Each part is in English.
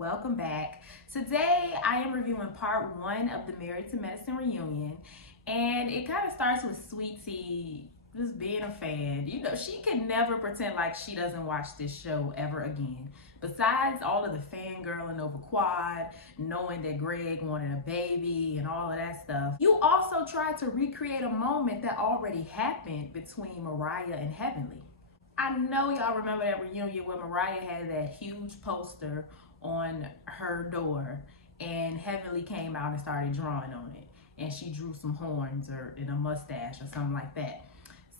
welcome back. Today I am reviewing part 1 of the Married to Medicine reunion, and it kind of starts with Sweet Tea just being a fan. You know, she can never pretend like she doesn't watch this show ever again. Besides all of the fangirling over Quad, knowing that Greg wanted a baby and all of that stuff, you also tried to recreate a moment that already happened between Mariah and Heavenly. I know y'all remember that reunion where Mariah had that huge poster on her door and Heavenly came out and started drawing on it, and she drew some horns or in a mustache or something like that.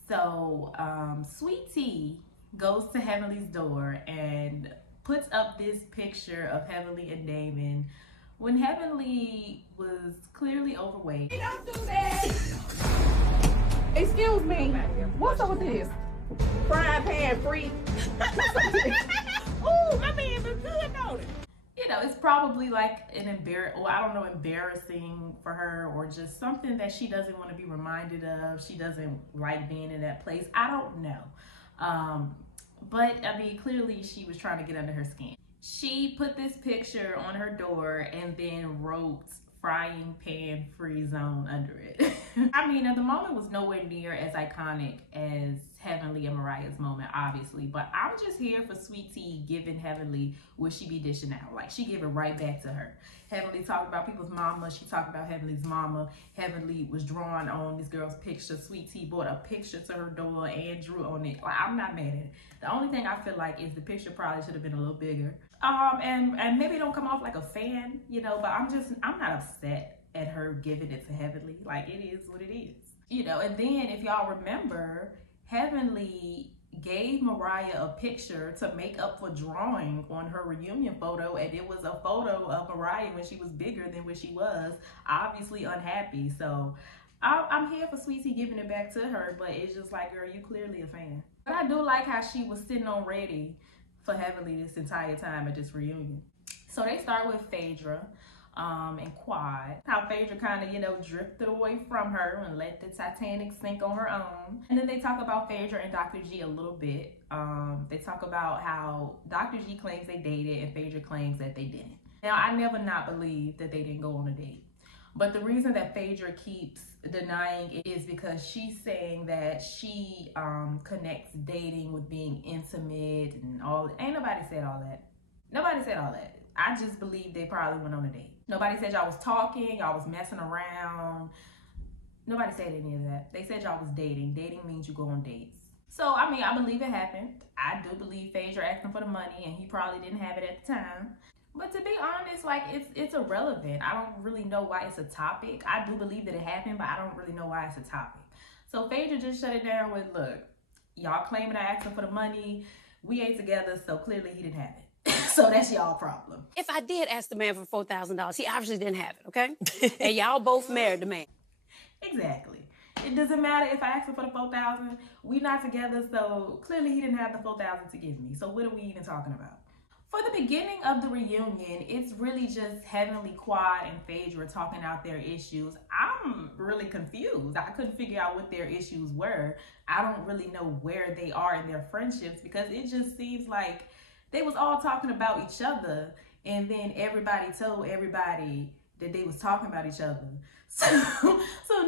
So Sweet Tea goes to Heavenly's door and puts up this picture of Heavenly and Damon when Heavenly was clearly overweight. Don't do that! Excuse me, what's up with this? Frying pan free. Ooh, my man look good on it. You know, it's probably like an embarrassing for her, or just something that she doesn't want to be reminded of. She doesn't like being in that place. I don't know. But I mean, clearly she was trying to get under her skin. She put this picture on her door and then wrote frying pan free zone under it. I mean, the moment was nowhere near as iconic as Heavenly and Mariah's moment, obviously, but I'm just here for Sweet Tea giving Heavenly what she be dishing out. Like, she gave it right back to her. Heavenly talked about people's mama. She talked about Heavenly's mama. Heavenly was drawing on this girl's picture. Sweet Tea brought a picture to her door and drew on it. Like, I'm not mad at it. The only thing I feel like is the picture probably should have been a little bigger. And maybe don't come off like a fan, you know, but I'm not upset at her giving it to Heavenly. Like, it is what it is. You know, and then if y'all remember, Heavenly gave Mariah a picture to make up for drawing on her reunion photo, and it was a photo of Mariah when she was bigger than when she was, obviously unhappy. So I'm here for Sweet Tea giving it back to her, but it's just like, girl, you clearly a fan. But I do like how she was sitting on ready for Heavenly this entire time at this reunion. So they start with Phaedra and Quad. How Phaedra kind of, you know, drifted away from her and let the Titanic sink on her own. And then they talk about Phaedra and Dr. G a little bit. They talk about how Dr. G claims they dated and Phaedra claims that they didn't. Now, I never not believed that they didn't go on a date. But the reason that Phaedra keeps denying it is because she's saying that she connects dating with being intimate and all. Ain't nobody said all that. Nobody said all that. I just believe they probably went on a date. Nobody said y'all was talking, y'all was messing around. Nobody said any of that. They said y'all was dating. Dating means you go on dates. So, I mean, I believe it happened. I do believe Phaedra asked him for the money and he probably didn't have it at the time. But to be honest, like, it's irrelevant. I don't really know why it's a topic. I do believe that it happened, but I don't really know why it's a topic. So Phaedra just shut it down with, look, y'all claiming I asked him for the money. We ain't together, so clearly he didn't have it. So that's y'all problem. If I did ask the man for $4,000, he obviously didn't have it, okay? And y'all both married the man. Exactly. It doesn't matter if I asked him for the $4,000. We not together, so clearly he didn't have the $4,000 to give me. So what are we even talking about? For the beginning of the reunion, it's really just Heavenly, Quad, and Phaedra talking out their issues. I'm really confused. I couldn't figure out what their issues were. I don't really know where they are in their friendships, because it just seems like they was all talking about each other, and then everybody told everybody that they was talking about each other. So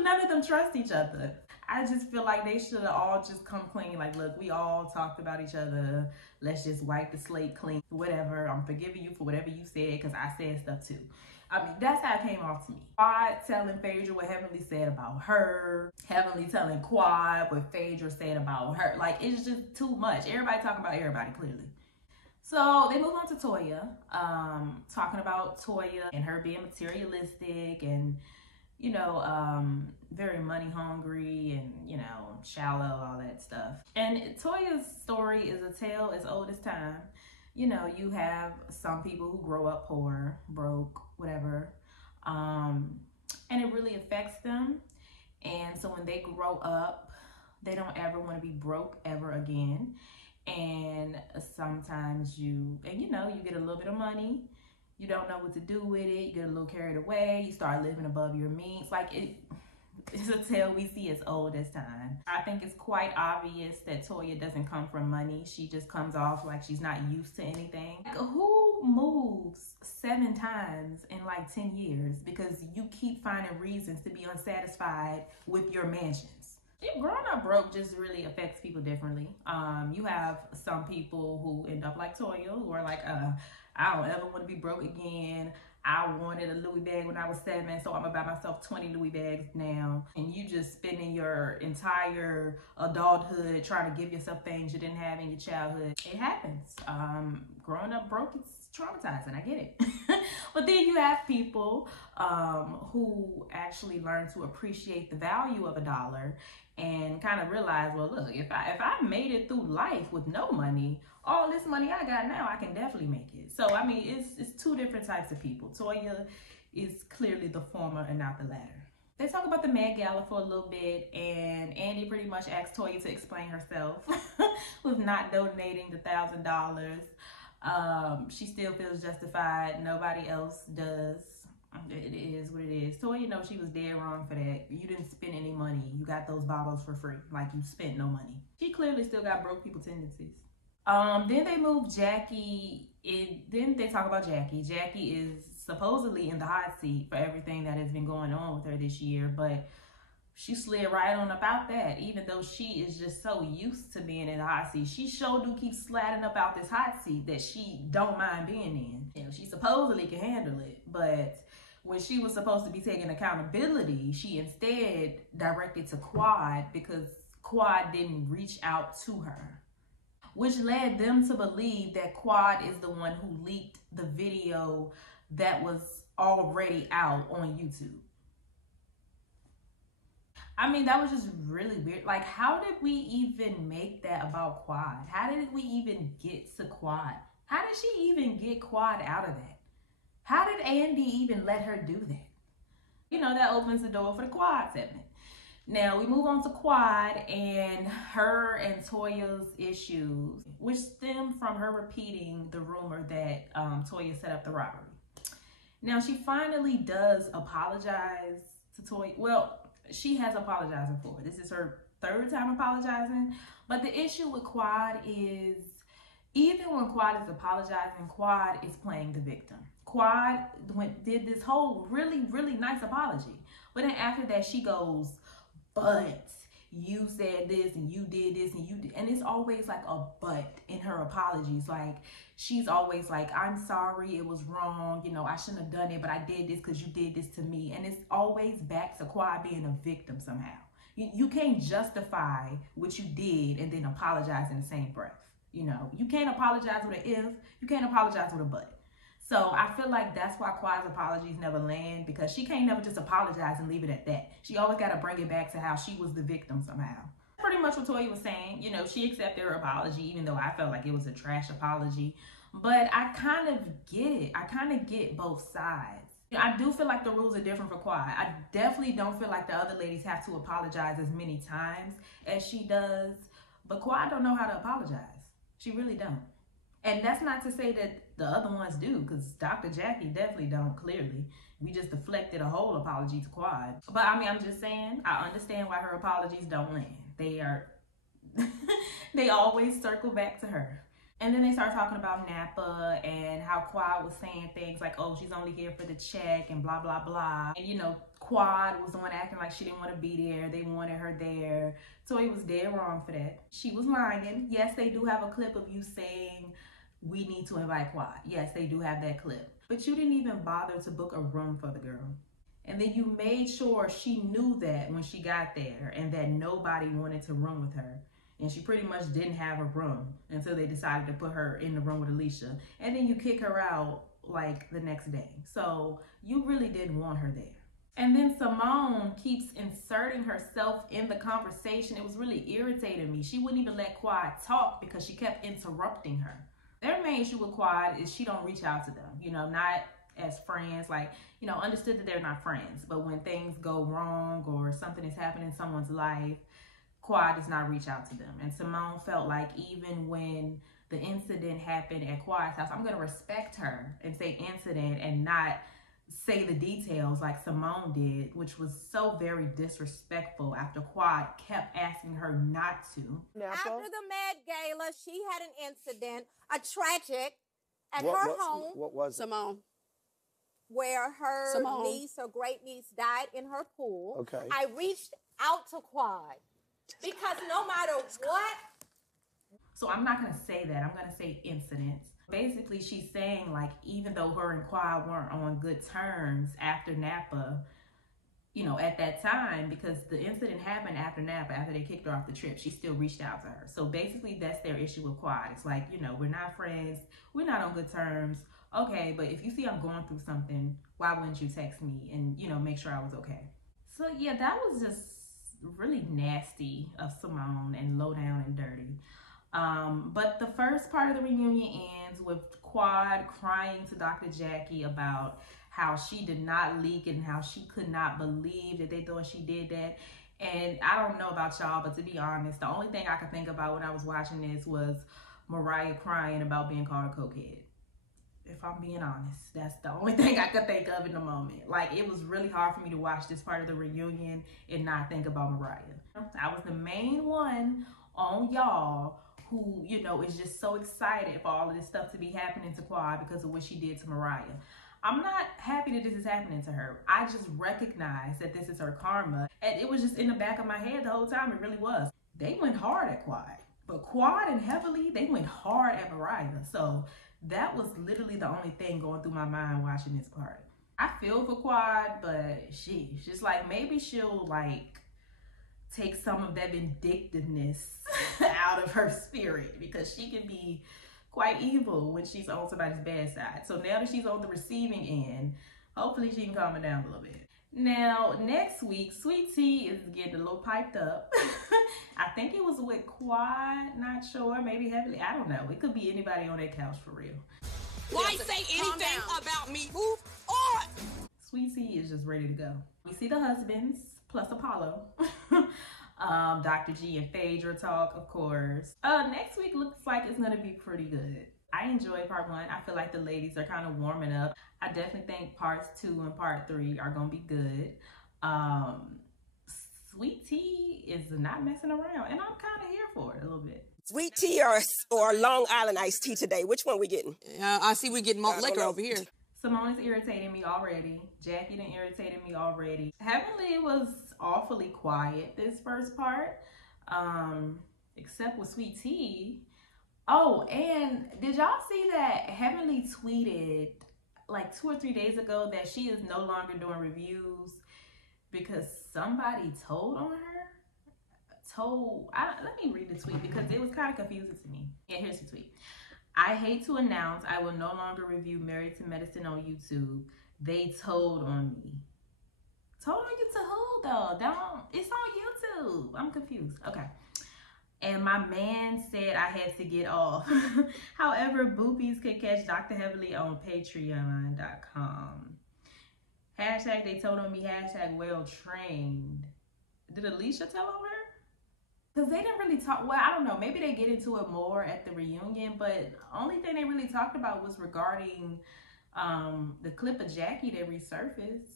none of them trust each other. I just feel like they should have all just come clean. Like, look, we all talked about each other. Let's just wipe the slate clean. Whatever. I'm forgiving you for whatever you said, because I said stuff too. I mean, that's how it came off to me. Quad telling Phaedra what Heavenly said about her. Heavenly telling Quad what Phaedra said about her. Like, it's just too much. Everybody talking about everybody, clearly. So they move on to Toya, talking about Toya and her being materialistic and, you know, very money hungry and, you know, shallow, all that stuff. And Toya's story is a tale as old as time. You know, you have some people who grow up poor, broke, whatever, and it really affects them. And so when they grow up, they don't ever want to be broke ever again. And sometimes you know, you get a little bit of money, you don't know what to do with it, you get a little carried away, you start living above your means. Like, It's a tale we see as old as time. I think it's quite obvious that Toya doesn't come from money. She just comes off like she's not used to anything. Like, who moves 7 times in like 10 years because you keep finding reasons to be unsatisfied with your mansions? Growing up broke just really affects people differently. You have some people who end up like Toya, who are like, I don't ever want to be broke again. I wanted a Louis bag when I was 7, so I'm gonna buy myself 20 Louis bags now. And you just spending your entire adulthood trying to give yourself things you didn't have in your childhood. It happens. Growing up broke is traumatizing, I get it. But then you have people who actually learn to appreciate the value of a dollar and kind of realize, well, look, if I made it through life with no money, all this money I got now, I can definitely make it. So, I mean, it's 2 different types of people. Toya is clearly the former and not the latter. They talk about the Met Gala for a little bit, and Andy pretty much asked Toya to explain herself with not donating the $1,000. She still feels justified. Nobody else does. It is what it is. Toya knows she was dead wrong for that. You didn't spend any money. You got those bottles for free. Like, you spent no money. She clearly still got broke people tendencies. Then they move Jackie. Then they talk about Jackie. Jackie is supposedly in the hot seat for everything that has been going on with her this year, but she slid right on about that. Even though she is just so used to being in the hot seat, she sure do keep sliding up out this hot seat that she don't mind being in. You know, she supposedly can handle it, but when she was supposed to be taking accountability, she instead directed to Quad because Quad didn't reach out to her, which led them to believe that Quad is the one who leaked the video that was already out on YouTube. I mean, that was just really weird. Like, how did we even make that about Quad? How did we even get to Quad? How did she even get Quad out of that? How did Andy even let her do that? You know, that opens the door for the Quad segment. Now, we move on to Quad and her and Toya's issues, which stem from her repeating the rumor that Toya set up the robbery. Now, she finally does apologize to Toya. Well, she has apologized before. This is her 3rd time apologizing. But the issue with Quad is, even when Quad is apologizing, Quad is playing the victim. Quad did this whole really, really nice apology. But then after that, she goes, but you said this and you did this and you did, and it's always like a but in her apologies. Like, she's always like, I'm sorry, it was wrong, you know, I shouldn't have done it, but I did this because you did this to me. And it's always back to Quad being a victim somehow. You can't justify what you did and then apologize in the same breath. You know, you can't apologize with an if, you can't apologize with a but. So I feel like that's why Quad's apologies never land, because she can't never just apologize and leave it at that. She always got to bring it back to how she was the victim somehow. Pretty much what Toya was saying, you know, she accepted her apology, even though I felt like it was a trash apology. But I kind of get it. I kind of get both sides. I do feel like the rules are different for Quad. I definitely don't feel like the other ladies have to apologize as many times as she does. But Quad don't know how to apologize. She really don't. And that's not to say that the other ones do, because Dr. Jackie definitely don't, clearly. We just deflected a whole apology to Quad. But I mean, I'm just saying, I understand why her apologies don't land. They always circle back to her. And then they start talking about Napa and how Quad was saying things like, oh, she's only here for the check and blah, blah, blah. And, you know, Quad was the one acting like she didn't want to be there. They wanted her there. Toya was dead wrong for that. She was lying. Yes, they do have a clip of you saying, we need to invite Quad. Yes, they do have that clip. But you didn't even bother to book a room for the girl. And then you made sure she knew that when she got there and that nobody wanted to room with her. And she pretty much didn't have a room until they decided to put her in the room with Alicia. And then you kick her out like the next day. So you really didn't want her there. And then Simone keeps inserting herself in the conversation. It was really irritating me. She wouldn't even let Quad talk because she kept interrupting her. Their main issue with Quad is she don't reach out to them, you know, not as friends, like, you know, understood that they're not friends. But when things go wrong or something is happening in someone's life, Quad does not reach out to them. And Simone felt like even when the incident happened at Quad's house, I'm going to respect her and say incident and not say the details like Simone did, which was so very disrespectful after Quad kept asking her not to. After the Met Gala, she had an incident, a tragic, at her home. What was it? Simone. Where her niece, her great niece, died in her pool. Okay. I reached out to Quad because no matter what. So I'm not going to say that. I'm going to say incidents. Basically, she's saying, like, even though her and Quad weren't on good terms after Napa, you know, at that time, because the incident happened after Napa, after they kicked her off the trip, she still reached out to her. So basically, that's their issue with Quad. It's like, you know, we're not friends. We're not on good terms. Okay, but if you see I'm going through something, why wouldn't you text me and, you know, make sure I was okay? So, yeah, that was just really nasty of Simone and low down and dirty. But the first part of the reunion ends with Quad crying to Dr. Jackie about how she did not leak and how she could not believe that they thought she did that. And I don't know about y'all, but to be honest, the only thing I could think about when I was watching this was Mariah crying about being called a cokehead. If I'm being honest, that's the only thing I could think of in the moment. Like, it was really hard for me to watch this part of the reunion and not think about Mariah. I was the main one on y'all who, you know, is just so excited for all of this stuff to be happening to Quad because of what she did to Mariah. I'm not happy that this is happening to her. I just recognize that this is her karma. And it was just in the back of my head the whole time. It really was. They went hard at Quad. But Quad and Heavily, they went hard at Mariah. So that was literally the only thing going through my mind watching this part. I feel for Quad, but she's just like, maybe she'll like take some of that vindictiveness out of her spirit, because she can be quite evil when she's on somebody's bad side. So now that she's on the receiving end, hopefully she can calm it down a little bit. Now, next week, Sweet Tea is getting a little piped up. I think it was with Quad, not sure, maybe Heavily, I don't know. It could be anybody on that couch for real. Why say anything about me? Move on! Sweet Tea is just ready to go. We see the husbands, plus Apollo. Dr. G and Phaedra talk, of course. Next week looks like it's gonna be pretty good. I enjoyed part 1. I feel like the ladies are kind of warming up. I definitely think parts 2 and part 3 are gonna be good. Sweet Tea is not messing around, and I'm kind of here for it a little bit. Sweet tea or Long Island iced tea today? Which one we getting? I see we getting malt liquor over here. Simone is irritating me already. Jackie done irritated me already. Heavenly was awfully quiet this first part, except with Sweet Tea. Oh, and did y'all see that Heavenly tweeted like 2 or 3 days ago that she is no longer doing reviews because somebody told on her? Let me read the tweet because it was kind of confusing to me. Yeah, here's the tweet. I hate to announce I will no longer review Married to Medicine on YouTube. They told on me. Told on you to who though? It's on YouTube. I'm confused. Okay. And my man said I had to get off. However, boobies could catch Dr. Heavily on patreon.com. Hashtag they told on me, hashtag well trained. Did Alicia tell on her? Because they didn't really talk, well, I don't know, maybe they get into it more at the reunion, but the only thing they really talked about was regarding the clip of Jackie that resurfaced.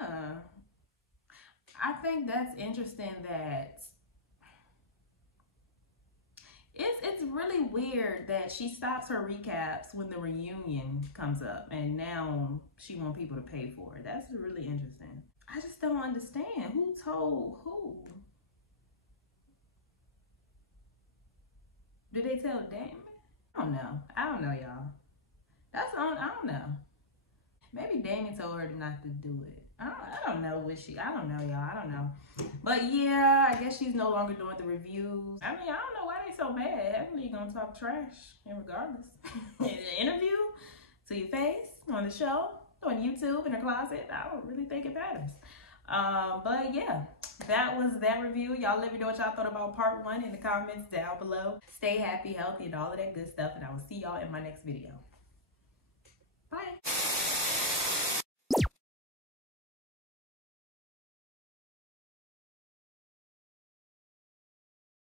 Yeah. I think that's interesting that it's really weird that she stops her recaps when the reunion comes up and now she wants people to pay for it. That's really interesting. I just don't understand. Who told who? Did they tell Damon? I don't know, y'all. I don't know. Maybe Damon told her not to do it. I don't know I don't know, y'all. I don't know. But yeah, I guess she's no longer doing the reviews. I mean, I don't know why they so mad. Heavenly gonna talk trash, and regardless. In an interview, to your face, on the show, on YouTube, in her closet, I don't really think it matters. But yeah, that was that review. Y'all let me know what y'all thought about part 1 in the comments down below. Stay happy, healthy, and all of that good stuff, and I will see y'all in my next video. Bye.